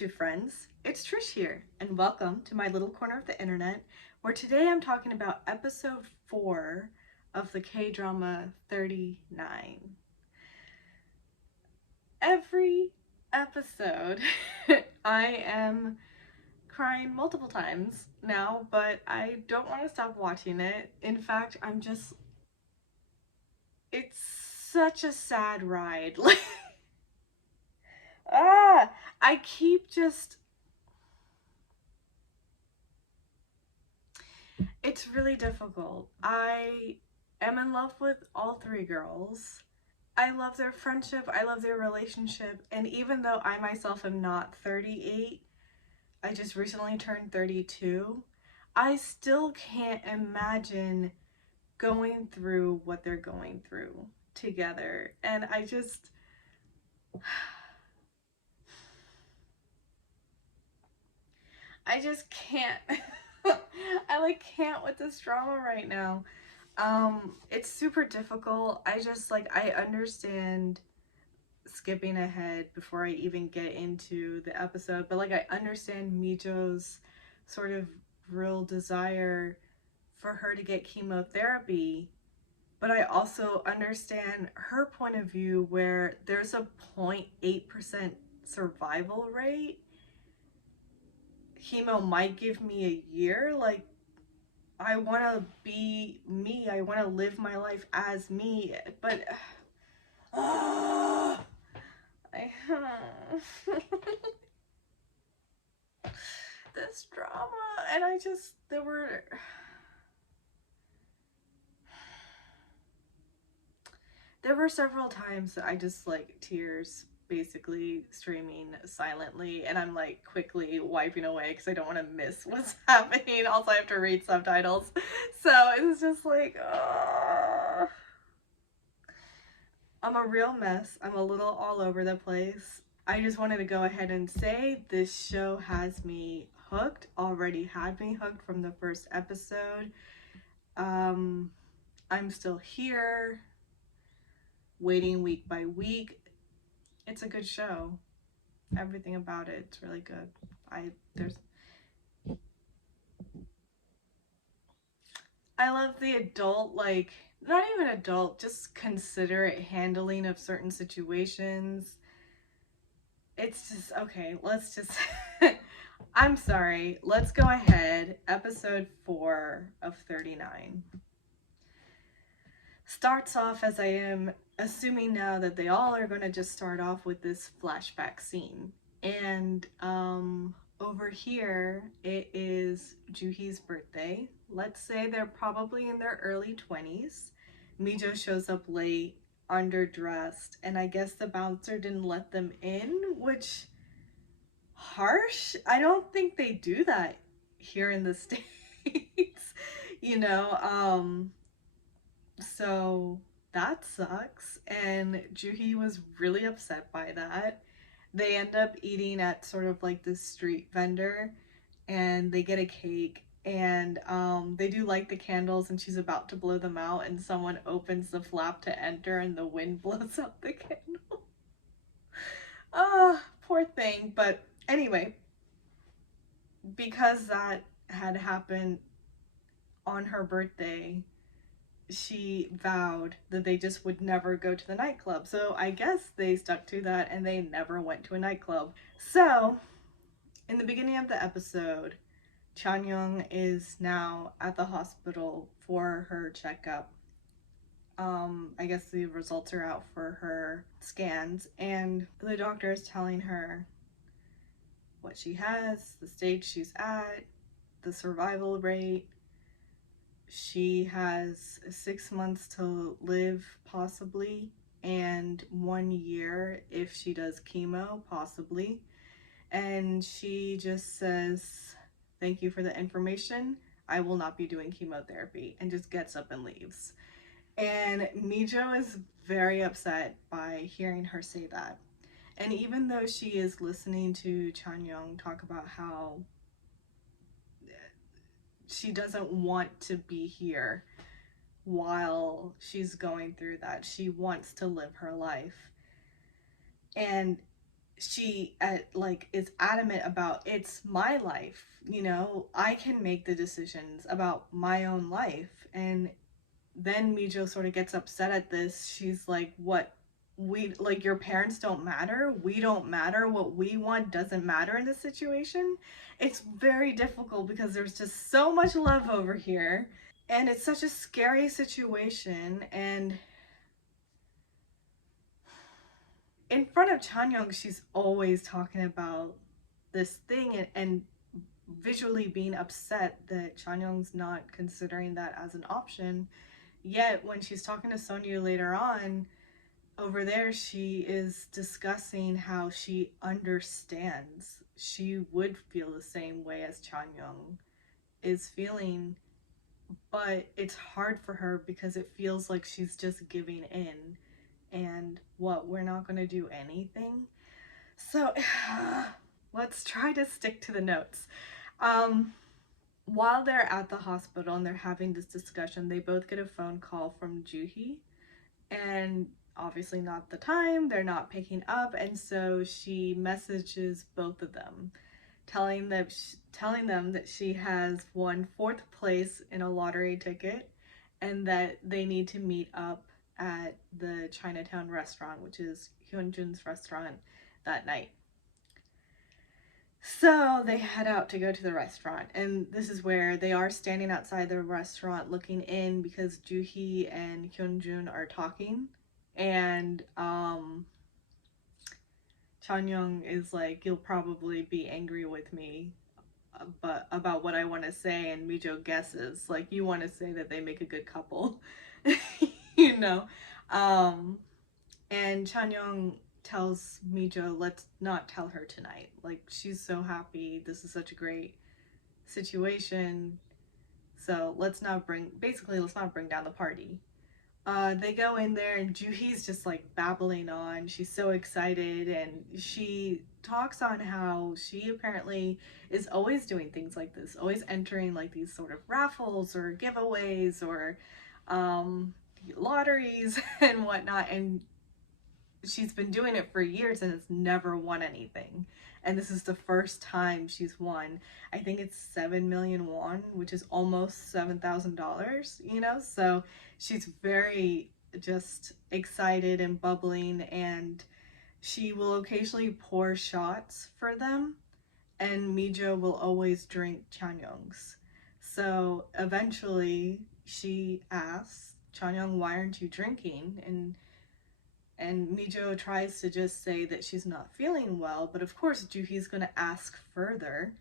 YouTube friends, it's Trish here, and welcome to my little corner of the internet, where today I'm talking about episode 4 of the K-drama 39. Every episode, I am crying multiple times now, but I don't want to stop watching it. In fact, it's such a sad ride. I keep just It's really difficult. I am in love with all three girls. I love their friendship, I love their relationship, and even though I myself am not 38, I just recently turned 32, I still can't imagine going through what they're going through together. And I just can't. I can't with this drama right now. It's super difficult. I understand skipping ahead before I even get into the episode, but I understand Mijo's sort of real desire for her to get chemotherapy, but I also understand her point of view where there's a 0.8% survival rate. Chemo might give me a year. I want to be me. I want to live my life as me. But I this drama, and there were several times that I just tears basically streaming silently, and I'm quickly wiping away because I don't want to miss what's happening. Also, I have to read subtitles, so it's just I'm a real mess. I'm a little all over the place. I just wanted to go ahead and say this show has me hooked, already had me hooked from the first episode. I'm still here, waiting week by week. It's a good show. Everything about it's really good. I love the adult, not even adult, just considerate handling of certain situations. It's just, okay, let's just, I'm sorry, let's go ahead. Episode 4 of 39 starts off, as I am assuming now that they all are going to just start off with this flashback scene. And over here, it is Juhi's birthday. Let's say they're probably in their early 20s. Mijo shows up late, underdressed, and I guess the bouncer didn't let them in, which, harsh. I don't think they do that here in the States, you know. So that sucks, and Juhi was really upset by that. They end up eating at sort of this street vendor, and they get a cake, and they do light the candles, and she's about to blow them out, and someone opens the flap to enter, and the wind blows out the candle. Poor thing. But anyway, because that had happened on her birthday, she vowed that they just would never go to the nightclub. So I guess they stuck to that and they never went to a nightclub. So in the beginning of the episode, Chanyoung is now at the hospital for her checkup. I guess the results are out for her scans, and the doctor is telling her what she has, the stage she's at, the survival rate. She has 6 months to live, possibly, and 1 year if she does chemo, possibly. And she just says, "Thank you for the information. I will not be doing chemotherapy," and just gets up and leaves. And Mijo is very upset by hearing her say that. And even though she is listening to Chanyoung talk about how she doesn't want to be here while she's going through that, she wants to live her life. And she like is adamant about, it's my life, you know, I can make the decisions about my own life. And then Mijo sort of gets upset at this. She's like, what, we like, your parents don't matter, we don't matter, what we want doesn't matter in this situation. It's very difficult because there's just so much love over here, and it's such a scary situation. And in front of Chanyeong, she's always talking about this thing, and visually being upset that Chanyeong's not considering that as an option. Yet when she's talking to Sonyu later on, over there, she is discussing how she understands. She would feel the same way as Chanyeong is feeling, but it's hard for her because it feels like she's just giving in. And what, we're not going to do anything? So let's try to stick to the notes. While they're at the hospital and they're having this discussion, they both get a phone call from Juhi, and obviously not the time, they're not picking up, and so she messages both of them, telling them that she has won 4th place in a lottery ticket and that they need to meet up at the Chinatown restaurant, which is Hyunjun's restaurant, that night. So they head out to go to the restaurant, and this is where they are standing outside the restaurant looking in because Juhi and Hyunjun are talking, and Chanyeong is like, you'll probably be angry with me but about what I want to say, and Mijo guesses like, you want to say that they make a good couple. You know. And Chanyeong tells Mijo, let's not tell her tonight. Like, she's so happy. This is such a great situation. So let's not bring down the party. They go in there and Juhi's just like babbling on. She's so excited, and she talks on how she apparently is always doing things like this, always entering like these sort of raffles or giveaways or lotteries and whatnot. And she's been doing it for years and has never won anything. And this is the first time she's won. I think it's 7 million won, which is almost $7,000, you know? So she's very just excited and bubbling, and she will occasionally pour shots for them, and Mijo will always drink Chanyeong's. So eventually she asks Chanyeong, why aren't you drinking? And Mijo tries to just say that she's not feeling well, but of course Juhi's going to ask further.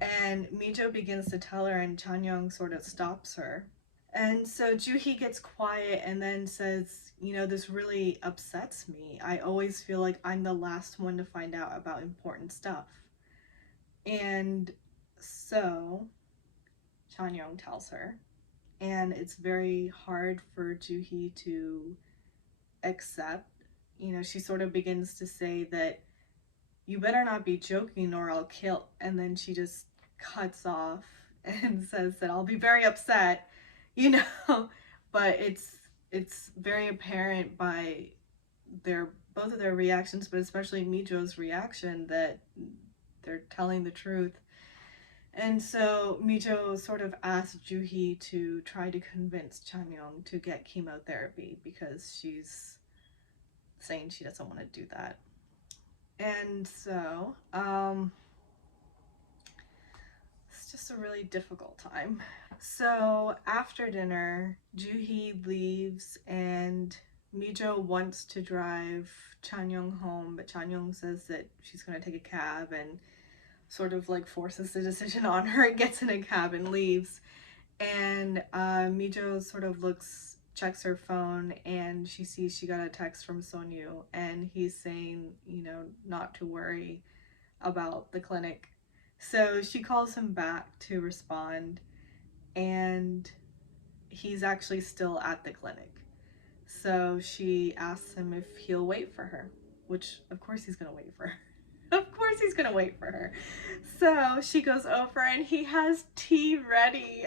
And Mijo begins to tell her, and Chanyeong sort of stops her. And so Juhi gets quiet and then says, you know, this really upsets me. I always feel like I'm the last one to find out about important stuff. And so Chanyeong tells her, and it's very hard for Juhi to accept. You know, she sort of begins to say that you better not be joking or I'll kill, and then she just cuts off and says that I'll be very upset, you know. But it's very apparent by both of their reactions, but especially Mijo's reaction, that they're telling the truth. And so Mijo sort of asked Juhi to try to convince Chanyeong to get chemotherapy because she's saying she doesn't want to do that. And so it's just a really difficult time. So after dinner, Juhi leaves and Mijo wants to drive Chanyeong home, but Chanyeong says that she's going to take a cab and sort of like forces the decision on her and gets in a cab and leaves. And Mijo sort of checks her phone, and she sees she got a text from Sonyu, and he's saying, you know, not to worry about the clinic. So she calls him back to respond, and he's actually still at the clinic. So she asks him if he'll wait for her, which of course he's gonna wait for her. Of course he's gonna wait for her. So she goes over and he has tea ready.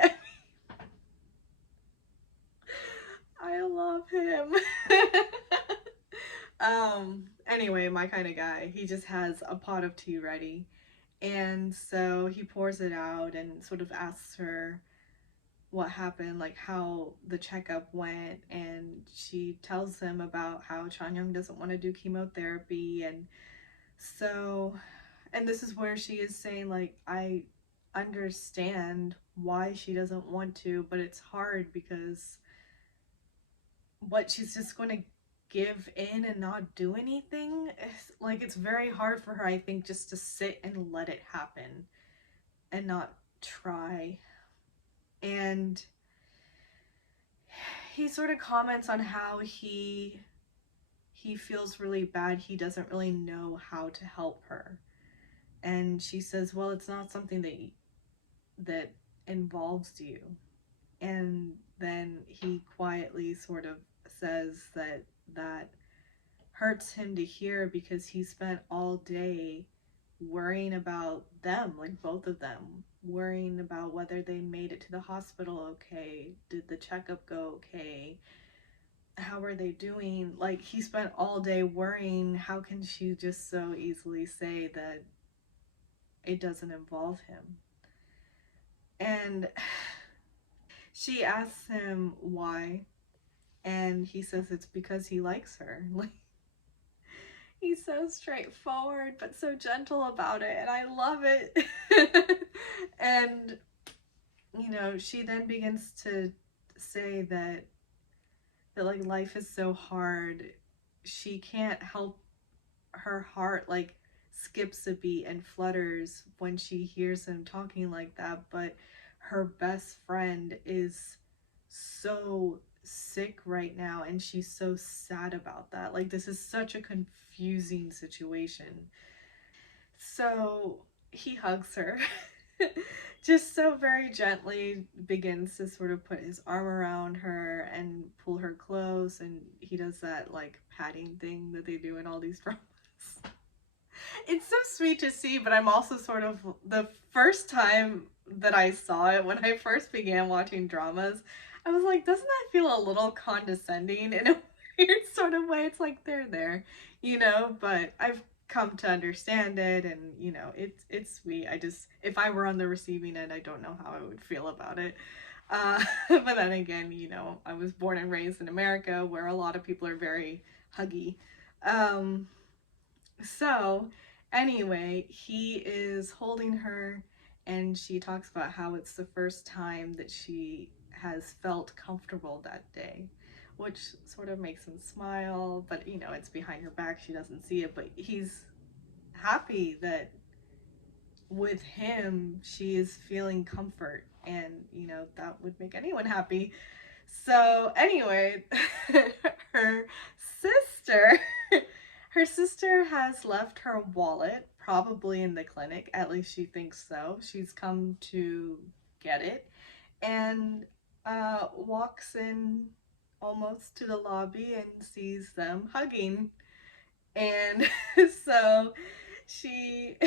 I love him. Anyway, my kind of guy. He just has a pot of tea ready. And so he pours it out and sort of asks her what happened, like how the checkup went, and she tells him about how Chanyeong doesn't want to do chemotherapy. And so, and this is where she is saying, like, I understand why she doesn't want to, but it's hard because what, she's just going to give in and not do anything. Like, it's very hard for her, I think, just to sit and let it happen and not try. And he sort of comments on how he feels really bad, he doesn't really know how to help her. And she says, well, it's not something that involves you. And then he quietly sort of says that hurts him to hear because he spent all day worrying about them, like both of them, worrying about whether they made it to the hospital okay, did the checkup go okay, how are they doing. Like, he spent all day worrying, how can she just so easily say that it doesn't involve him. And she asks him why, and he says it's because he likes her. Like, he's so straightforward but so gentle about it, and I love it. And she then begins to say that like life is so hard, she can't help her heart like skips a beat and flutters when she hears him talking like that, but her best friend is so sick right now and she's so sad about that. Like, this is such a confusing situation. So he hugs her. Just so very gently begins to sort of put his arm around her and pull her close, and he does that like patting thing that they do in all these dramas. It's so sweet to see, but I'm also sort of, the first time that I saw it, when I first began watching dramas, I was like, doesn't that feel a little condescending in a weird sort of way? It's like they're there, but I've come to understand it, and it's sweet. I just, if I were on the receiving end, I don't know how I would feel about it. But then again, I was born and raised in America where a lot of people are very huggy. Um, so, anyway, he is holding her, and she talks about how it's the first time that she has felt comfortable that day, which sort of makes him smile, but it's behind her back, she doesn't see it, but he's happy that with him she is feeling comfort, and that would make anyone happy. So anyway, her sister her sister has left her wallet, probably in the clinic, at least she thinks so. She's come to get it, and walks in almost to the lobby and sees them hugging. And so she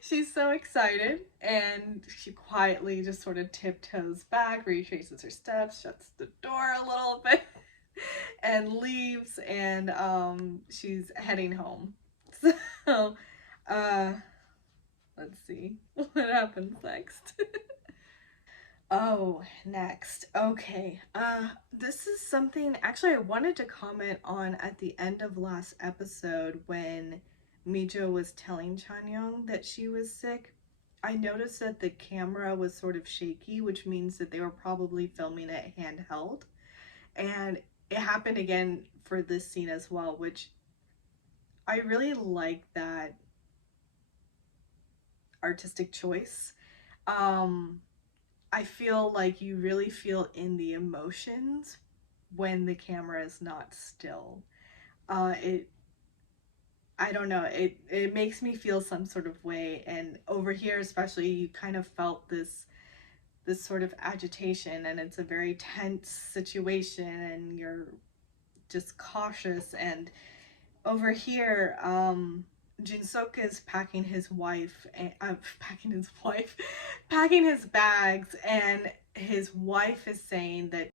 she's so excited, and she quietly just sort of tiptoes back, retraces her steps, shuts the door a little bit, and leaves, and she's heading home. So uh let's see what happens next. Oh, next. Okay. This is something actually I wanted to comment on at the end of last episode when Mijo was telling Chanyeong that she was sick. I noticed that the camera was sort of shaky, which means that they were probably filming it handheld. And it happened again for this scene as well, which I really like that artistic choice. Um, I feel like you really feel in the emotions when the camera is not still. It I don't know, it makes me feel some sort of way, and over here especially you kind of felt this sort of agitation, and it's a very tense situation, and you're just cautious. And over here, Jin-suk is packing his wife, and packing his bags, and his wife is saying that